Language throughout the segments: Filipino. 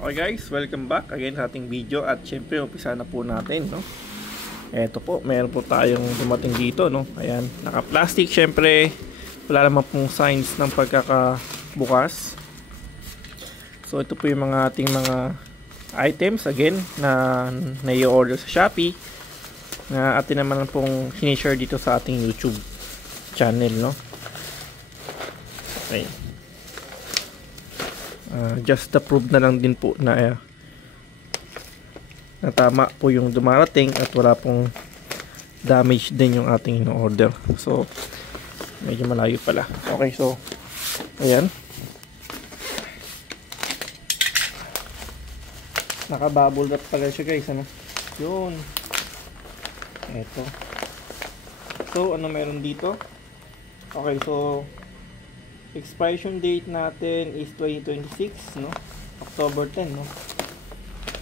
Okay guys, welcome back again sa ating video at syempre umpisa na po natin, no. Eto po, meron po tayong dumating dito, no. Ayan, naka-plastic syempre. Wala naman pong signs ng pagkakabukas. So ito po yung mga ating mga items again na i-order sa Shopee na atin naman pong sinishare dito sa ating YouTube channel, no. Okay. Just to prove na lang din po na tama po yung dumarating at wala pong damage din yung ating in-order. So medyo malayo pala. Okay, so ayan, naka-bubble wrap pala siya guys, ano? Yun, eto. So ano meron dito? Okay, so expiration date natin is 2026, no? October 10, no?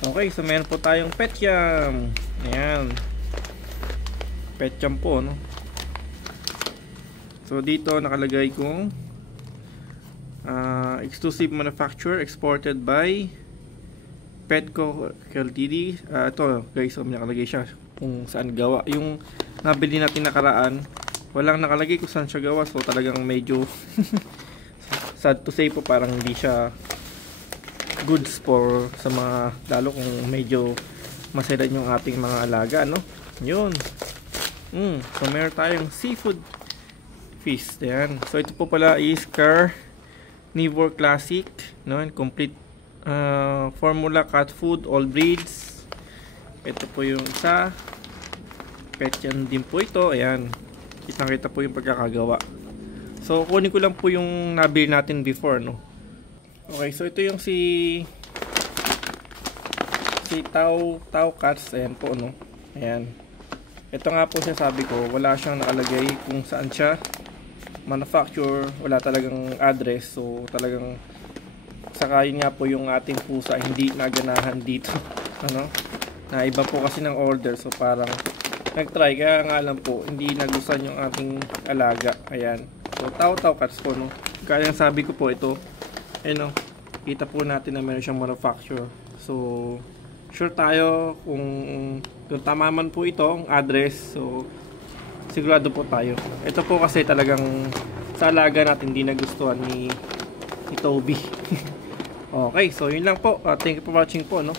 Okay, so meron po tayong Petcam. Ayan, Petcam po, no? So dito nakalagay kung exclusive manufacturer exported by Petco Ltd. Ito guys, so nakalagay siya kung saan gawa. Yung nabili natin nakaraan, walang nakalagay kung saan siya gawa. So talagang medyo sad to say po, parang hindi siya goods for sa mga, lalo kung medyo maselan yung ating mga alaga, no? Yun. So meron tayong seafood feast. Ayan. So ito po pala is Carnivore Classic, no? Complete formula cat food, all breeds. Ito po yung isa. Petcam din po ito. Ayan. Kita po yung pagkakagawa. So kunin ko lang po yung nabili natin before, no. Okay, so ito yung si Tao Cats. Ayan po, no. Ayan. Ito nga po siya, sabi ko, wala siyang nakalagay kung saan siya manufacture, wala talagang address. So talagang sakayin nga po yung ating pusa hindi naganahan dito. Ano? Na iba po kasi ng order, so parang nag-try, kaya nga lang po hindi nagustuhan yung ating alaga. Ayan. So Tao Cats po, no. Kaya sabi ko po ito, no, kita po natin na meron siyang manufacture. So sure tayo kung tama man po ito ang address. So sigurado po tayo. Ito po kasi talagang sa alaga natin hindi nagustuhan ni Toby. Okay, so yun lang po. Thank you for watching po, no.